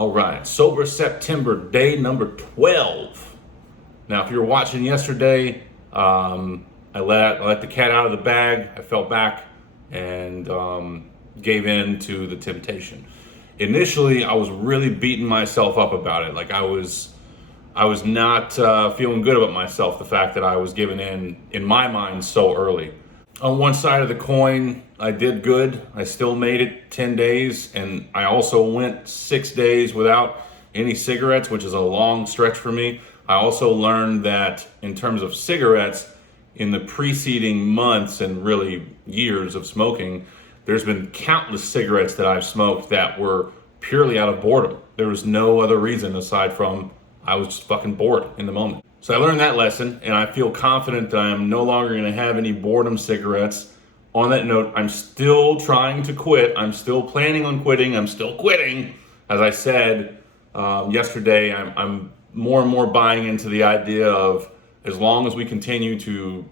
All right, Sober September, day number 12. Now, if you were watching yesterday, I let the cat out of the bag. I fell back and gave in to the temptation. Initially, I was really beating myself up about it. Like I was not feeling good about myself, the fact that I was giving in my mind, so early. On one side of the coin, I did good. I still made it 10 days, and I also went 6 days without any cigarettes, which is a long stretch for me. I also learned that in terms of cigarettes, in the preceding months and really years of smoking, there's been countless cigarettes that I've smoked that were purely out of boredom. There was no other reason aside from I was just fucking bored in the moment. So I learned that lesson, and I feel confident that I'm no longer going to have any boredom cigarettes. On that note, I'm still trying to quit. I'm still planning on quitting. I'm still quitting. As I said yesterday, I'm more and more buying into the idea of as long as we continue to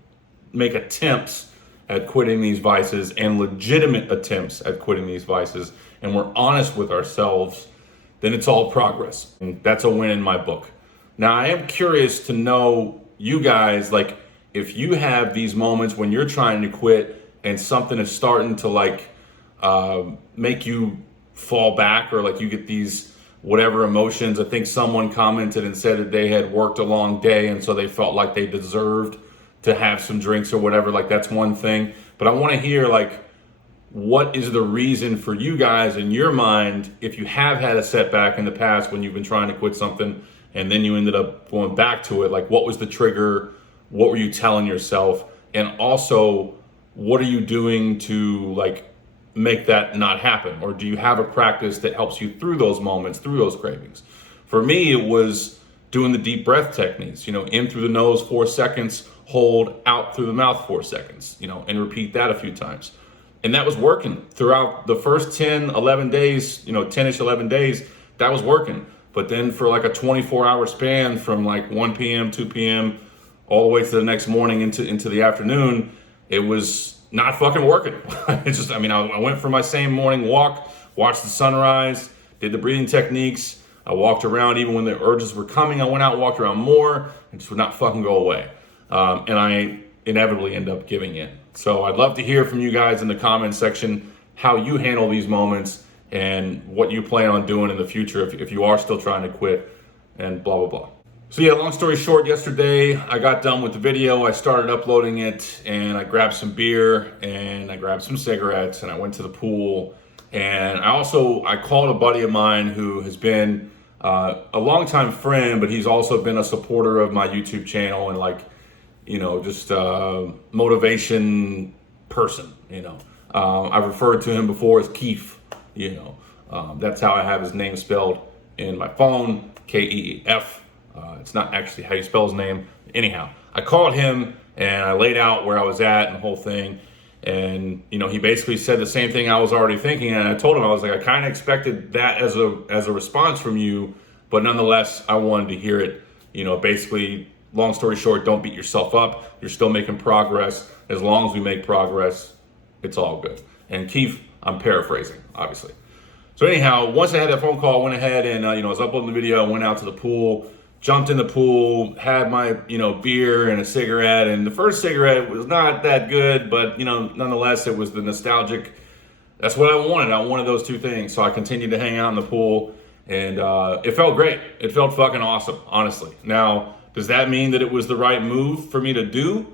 make attempts at quitting these vices and legitimate attempts at quitting these vices, and we're honest with ourselves, then it's all progress. And that's a win in my book. Now, I am curious to know you guys, like, if you have these moments when you're trying to quit and something is starting to make you fall back, or like you get these whatever emotions. I think someone commented and said that they had worked a long day and so they felt like they deserved to have some drinks or whatever. Like, that's one thing. But I want to hear, like, what is the reason for you guys in your mind, if you have had a setback in the past when you've been trying to quit something and then you ended up going back to it? Like, what was the trigger? What were you telling yourself? And also, what are you doing to, like, make that not happen? Or do you have a practice that helps you through those moments, through those cravings? For me, it was doing the deep breath techniques, in through the nose 4 seconds, hold out through the mouth 4 seconds, and repeat that a few times. And that was working throughout the first 10, 11 days, 10-ish, 11 days, that was working. But then for like a 24-hour span from like 1 p.m., 2 p.m., all the way to the next morning into the afternoon, it was not fucking working. I went for my same morning walk, watched the sunrise, did the breathing techniques. I walked around even when the urges were coming. I went out and walked around more and just would not fucking go away. And I inevitably end up giving in. So I'd love to hear from you guys in the comments section how you handle these moments and what you plan on doing in the future if you are still trying to quit, and blah, blah, blah. So yeah, long story short, yesterday I got done with the video. I started uploading it, and I grabbed some beer and I grabbed some cigarettes and I went to the pool. And I called a buddy of mine who has been a longtime friend, but he's also been a supporter of my YouTube channel and just motivation person. I've referred to him before as Keef. That's how I have his name spelled in my phone, Keef. It's not actually how you spell his name. Anyhow, I called him and I laid out where I was at and the whole thing. And, he basically said the same thing I was already thinking. And I told him, I was like, I kind of expected that as a response from you, but nonetheless, I wanted to hear it. Basically, long story short, don't beat yourself up. You're still making progress. As long as we make progress, it's all good. And Keith, I'm paraphrasing, obviously. So anyhow, once I had that phone call, I went ahead and, I was uploading the video. I went out to the pool, jumped in the pool, had my, beer and a cigarette. And the first cigarette was not that good, but, nonetheless, it was the nostalgic. That's what I wanted. I wanted those two things. So I continued to hang out in the pool, and it felt great. It felt fucking awesome, honestly. Now, does that mean that it was the right move for me to do?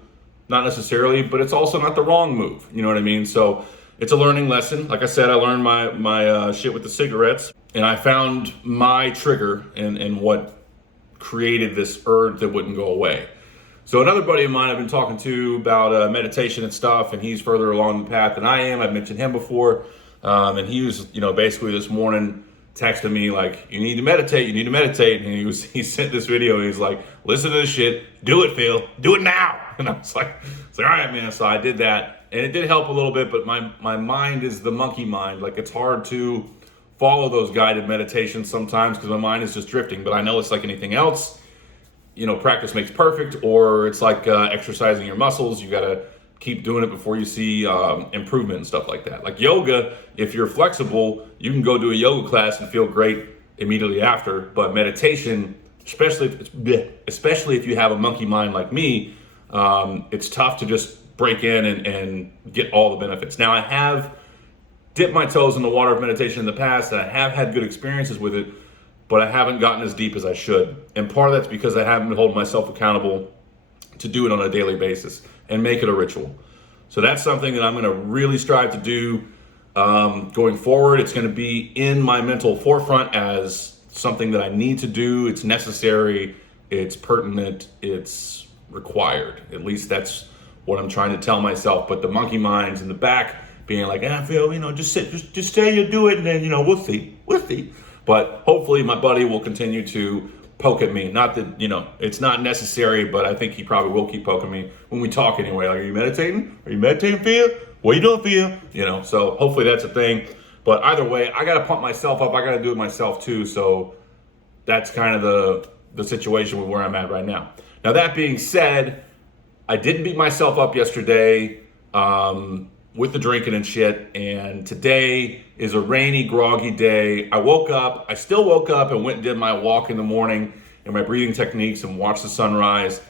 Not necessarily, but it's also not the wrong move. You know what I mean? So it's a learning lesson. Like I said, I learned my shit with the cigarettes, and I found my trigger and what created this urge that wouldn't go away. So another buddy of mine I've been talking to about meditation and stuff, and he's further along the path than I am. I've mentioned him before, and he was, basically this morning texted me like, you need to meditate, and he sent this video. He's like, listen to this shit, do it, Phil, do it now. And I was like, all right, man. So I did that, and it did help a little bit, but my mind is the monkey mind. Like, it's hard to follow those guided meditations sometimes because my mind is just drifting. But I know it's like anything else, practice makes perfect, or it's like exercising your muscles. You got to keep doing it before you see improvement and stuff like that. Like yoga, if you're flexible, you can go do a yoga class and feel great immediately after. But meditation, especially if you have a monkey mind like me, it's tough to just break in and get all the benefits. Now, I have dipped my toes in the water of meditation in the past, and I have had good experiences with it, but I haven't gotten as deep as I should. And part of that's because I haven't been holding myself accountable to do it on a daily basis and make it a ritual. So that's something that I'm going to really strive to do going forward. It's going to be in my mental forefront as something that I need to do. It's necessary, it's pertinent, it's required. At least that's what I'm trying to tell myself. But the monkey mind's in the back being like, Phil, just say you do it, and then, we'll see. But hopefully my buddy will continue to poke at me. Not that, it's not necessary, but I think he probably will keep poking me when we talk anyway. Like, are you meditating? Are you meditating, Phil? What are you doing, Phil? So hopefully that's a thing. But either way, I got to pump myself up. I got to do it myself too. So that's kind of the situation with where I'm at right now. Now, that being said, I didn't beat myself up yesterday with the drinking and shit. And today is a rainy, groggy day. I still woke up and went and did my walk in the morning and my breathing techniques and watched the sunrise.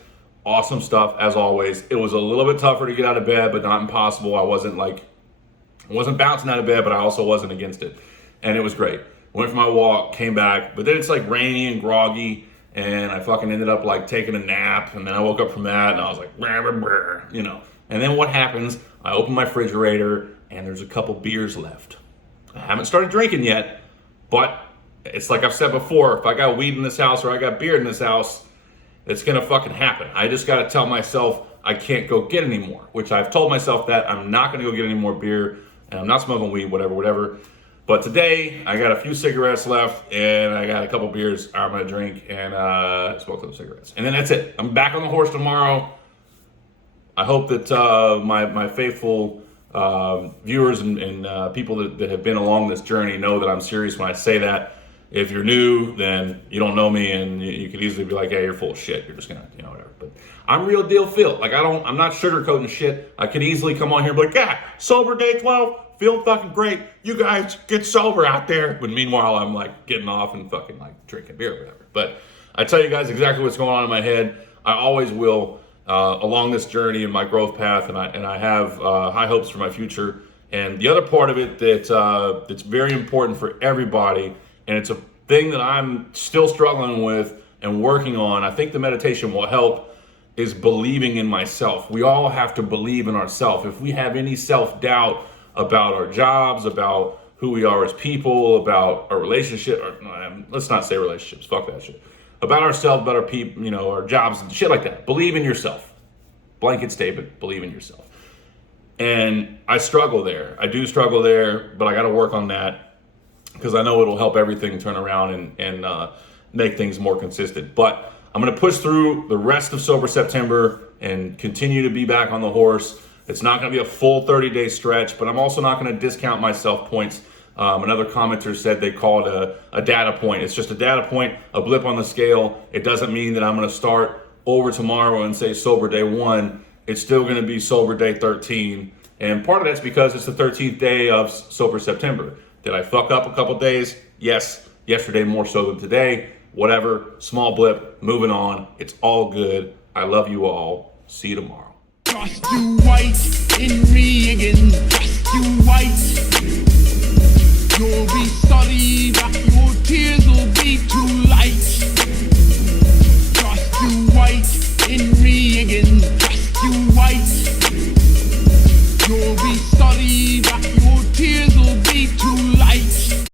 Awesome stuff, as always. It was a little bit tougher to get out of bed, but not impossible. I wasn't bouncing out of bed, but I also wasn't against it. And it was great. Went for my walk, came back, but then it's like rainy and groggy, and I fucking ended up like taking a nap, and then I woke up from that, and I was like, And then what happens? I open my refrigerator, and there's a couple beers left. I haven't started drinking yet, but it's like I've said before, if I got weed in this house or I got beer in this house, it's gonna fucking happen. I just gotta tell myself I can't go get any more, which I've told myself that I'm not gonna go get any more beer, and I'm not smoking weed, whatever. But today, I got a few cigarettes left, and I got a couple beers I'm gonna drink, and smoke those cigarettes. And then that's it. I'm back on the horse tomorrow. I hope that my faithful viewers and people that have been along this journey know that I'm serious when I say that. If you're new, then you don't know me, and you could easily be like, "Hey, you're full of shit. You're just gonna, whatever." But I'm real deal Phil. Like, I'm not sugarcoating shit. I could easily come on here and be like, "Yeah, sober day 12, feeling fucking great. You guys get sober out there." But meanwhile, I'm like getting off and fucking like drinking beer or whatever. But I tell you guys exactly what's going on in my head. I always will along this journey in my growth path, and I have high hopes for my future. And the other part of it that's very important for everybody, and it's a thing that I'm still struggling with and working on, I think the meditation will help, is believing in myself. We all have to believe in ourselves. If we have any self-doubt about our jobs, about who we are as people, about our relationship, or let's not say relationships, fuck that shit. About ourselves, about our people, our jobs, and shit like that. Believe in yourself. Blanket statement, believe in yourself. And I struggle there. I do struggle there, but I got to work on that, because I know it'll help everything turn around and make things more consistent. But I'm going to push through the rest of Sober September and continue to be back on the horse. It's not going to be a full 30-day stretch, but I'm also not going to discount my self-points. Another commenter said they call it a data point. It's just a data point, a blip on the scale. It doesn't mean that I'm going to start over tomorrow and say sober day 1. It's still going to be sober day 13. And part of that's because it's the 13th day of Sober September. Did I fuck up a couple days? Yes. Yesterday more so than today. Whatever. Small blip. Moving on. It's all good. I love you all. See you tomorrow. Just you white in me again. Just you white. You'll be sorry that your tears